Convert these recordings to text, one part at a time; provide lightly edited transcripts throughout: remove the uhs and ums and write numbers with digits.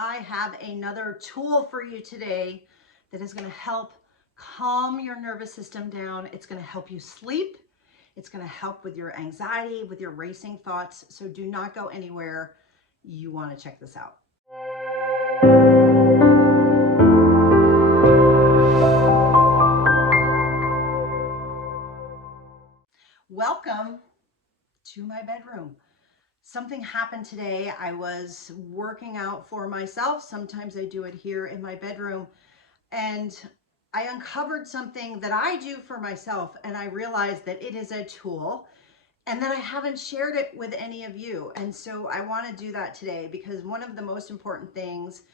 I have another tool for you today that is going to help calm your nervous system down. It's going to help you sleep. It's going to help with your anxiety, with your racing thoughts. So do not go anywhere. You want to check this out. Welcome to my bedroom. Something happened today. I was working out for myself. Sometimes I do it here in my bedroom. And I uncovered something that I do for myself, and I realized that it is a tool and that I haven't shared it with any of you. And so I want to do that today, because one of the most important things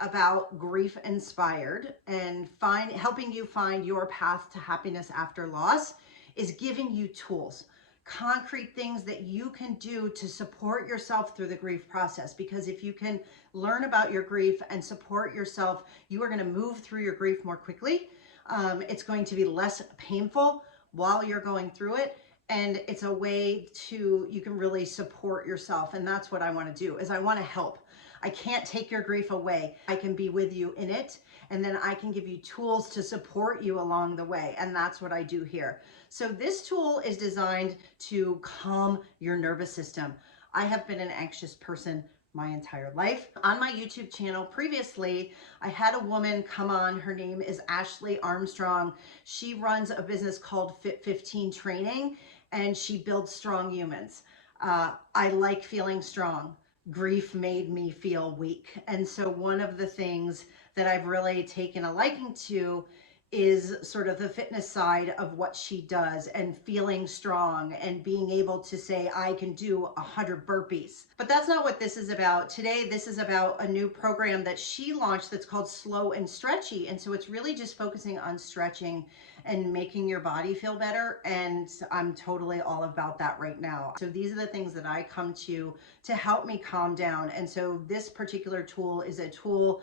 about GriefInspired and helping you find your path to happiness after loss is giving you tools, concrete things that you can do to support yourself through the grief process. Because if you can learn about your grief and support yourself, you are going to move through your grief more quickly. It's going to be less painful while you're going through it. And it's a way you can really support yourself. And that's what I want to do, is I want to help. I can't take your grief away. I can be with you in it, and then I can give you tools to support you along the way. And that's what I do here. So this tool is designed to calm your nervous system. I have been an anxious person my entire life. On my YouTube channel previously, I had a woman come on. Her name is Ashley Armstrong. She runs a business called Fit 15 Training, and she builds strong humans. I like feeling strong. Grief made me feel weak. And so one of the things that I've really taken a liking to is sort of the fitness side of what she does, and feeling strong and being able to say, I can do 100 burpees. But that's not what this is about. Today, this is about a new program that she launched that's called Slow and Stretchy. And so it's really just focusing on stretching and making your body feel better. And I'm totally all about that right now. So these are the things that I come to help me calm down. And so this particular tool is a tool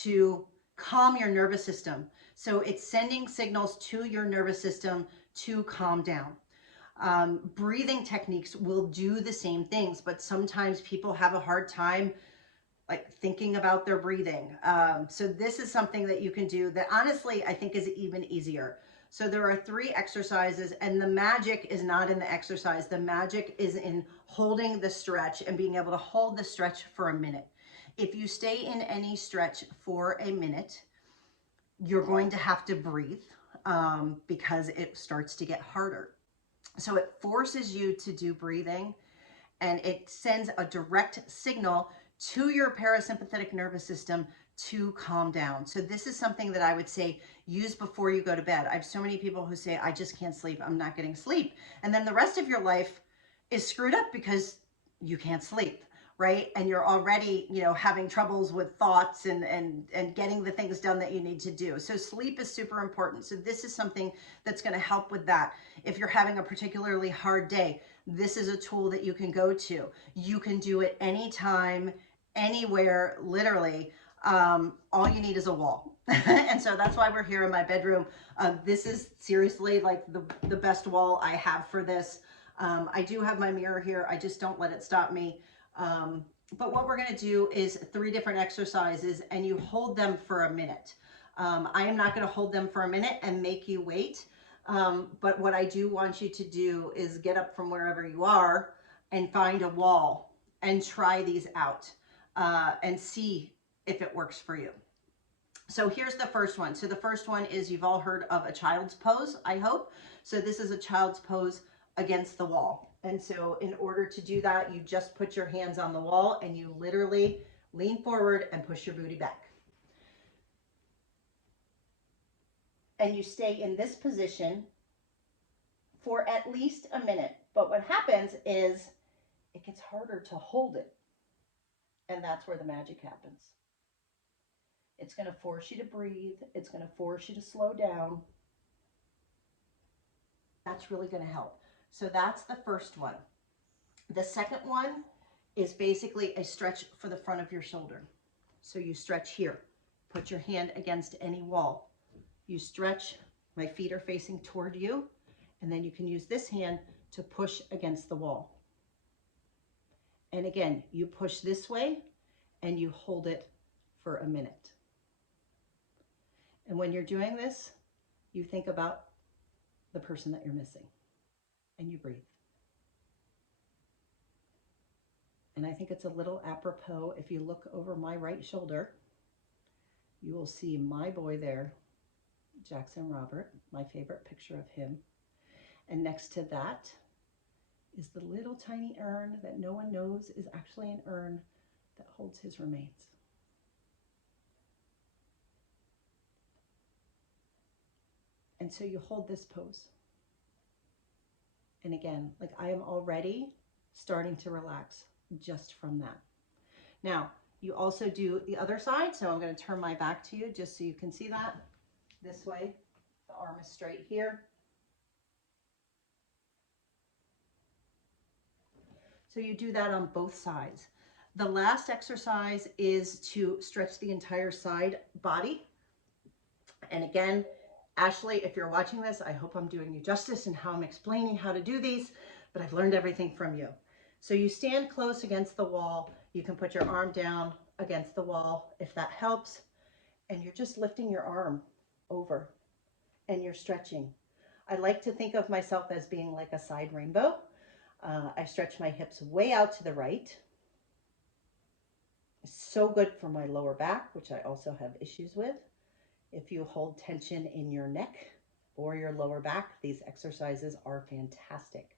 to calm your nervous system. So it's sending signals to your nervous system to calm down. Breathing techniques will do the same things, but sometimes people have a hard time like thinking about their breathing. So this is something that you can do that honestly I think is even easier. So there are 3 exercises, and the magic is not in the exercise. The magic is in holding the stretch and being able to hold the stretch for a minute. If you stay in any stretch for a minute, you're going to have to breathe because it starts to get harder. So it forces you to do breathing, and it sends a direct signal to your parasympathetic nervous system to calm down. So this is something that I would say use before you go to bed. I have so many people who say, I just can't sleep. I'm not getting sleep. And then the rest of your life is screwed up because you can't sleep, right? And you're already, having troubles with thoughts and getting the things done that you need to do. So sleep is super important. So this is something that's going to help with that. If you're having a particularly hard day, this is a tool that you can go to. You can do it anytime, anywhere, literally. All you need is a wall. And so that's why we're here in my bedroom. This is seriously like the best wall I have for this. I do have my mirror here. I just don't let it stop me. But what we're going to do is 3 different exercises, and you hold them for a minute. I am not going to hold them for a minute and make you wait. But what I do want you to do is get up from wherever you are and find a wall and try these out and see if it works for you. So here's the first one. So the first one is, you've all heard of a child's pose, I hope. So this is a child's pose against the wall. And so in order to do that, you just put your hands on the wall and you literally lean forward and push your booty back. And you stay in this position for at least a minute. But what happens is it gets harder to hold it. And that's where the magic happens. It's going to force you to breathe. It's going to force you to slow down. That's really going to help. So that's the first one. The second one is basically a stretch for the front of your shoulder. So you stretch here. Put your hand against any wall. You stretch. My feet are facing toward you. And then you can use this hand to push against the wall. And again, you push this way and you hold it for a minute. And when you're doing this, you think about the person that you're missing and you breathe. And I think it's a little apropos. If you look over my right shoulder, you will see my boy there, Jackson Robert, my favorite picture of him. And next to that is the little tiny urn that no one knows is actually an urn that holds his remains. And so you hold this pose. And again, like I am already starting to relax just from that. Now, you also do the other side. So I'm going to turn my back to you just so you can see that. This way, the arm is straight here. So you do that on both sides. The last exercise is to stretch the entire side body. And again, Ashley, if you're watching this, I hope I'm doing you justice in how I'm explaining how to do these, but I've learned everything from you. So you stand close against the wall. You can put your arm down against the wall if that helps. And you're just lifting your arm over and you're stretching. I like to think of myself as being like a side rainbow. I stretch my hips way out to the right. It's so good for my lower back, which I also have issues with. If you hold tension in your neck or your lower back, these exercises are fantastic.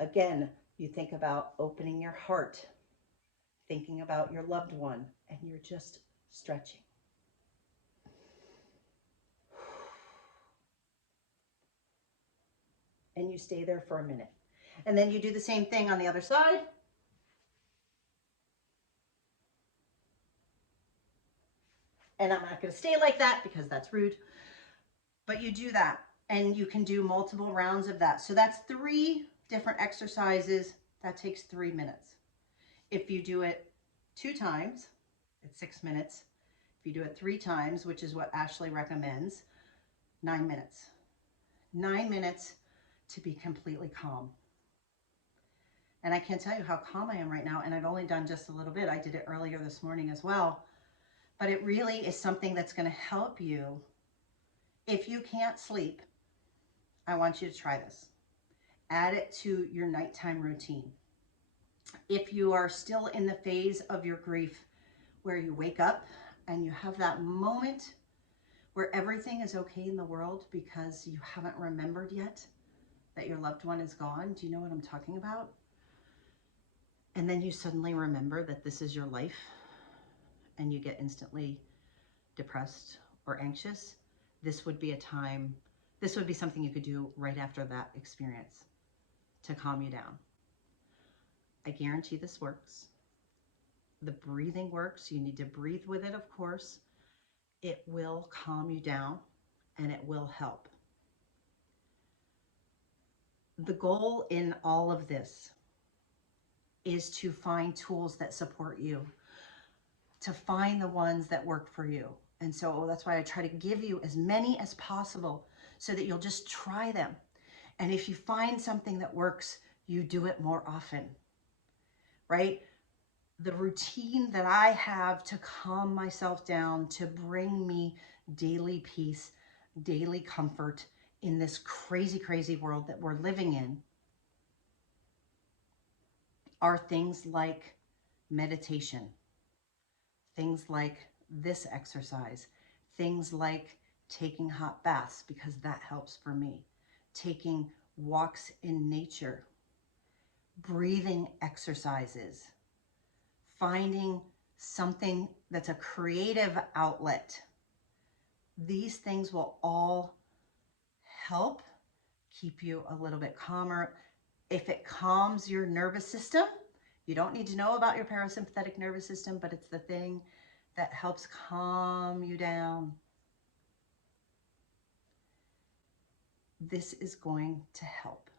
Again, you think about opening your heart, thinking about your loved one, and you're just stretching. And you stay there for a minute. And then you do the same thing on the other side. And I'm not going to stay like that because that's rude. But you do that, and you can do multiple rounds of that. So that's 3 different exercises. That takes 3 minutes. If you do it 2 times, it's 6 minutes. If you do it 3 times, which is what Ashley recommends, 9 minutes. 9 minutes to be completely calm. And I can't tell you how calm I am right now. And I've only done just a little bit. I did it earlier this morning as well. But it really is something that's going to help you. If you can't sleep, I want you to try this. Add it to your nighttime routine. If you are still in the phase of your grief where you wake up and you have that moment where everything is okay in the world because you haven't remembered yet that your loved one is gone. Do you know what I'm talking about? And then you suddenly remember that this is your life and you get instantly depressed or anxious. This would be a time, this would be something you could do right after that experience to calm you down. I guarantee this works. The breathing works. You need to breathe with it, of course. It will calm you down and it will help. The goal in all of this is to find tools that support you, to find the ones that work for you. And so that's why I try to give you as many as possible so that you'll just try them. And if you find something that works, you do it more often, right? The routine that I have to calm myself down, to bring me daily peace, daily comfort in this crazy, crazy world that we're living in, are things like meditation, things like this exercise, things like taking hot baths, because that helps for me, taking walks in nature, breathing exercises, finding something that's a creative outlet. These things will all help keep you a little bit calmer. If it calms your nervous system, you don't need to know about your parasympathetic nervous system, but it's the thing that helps calm you down. This is going to help.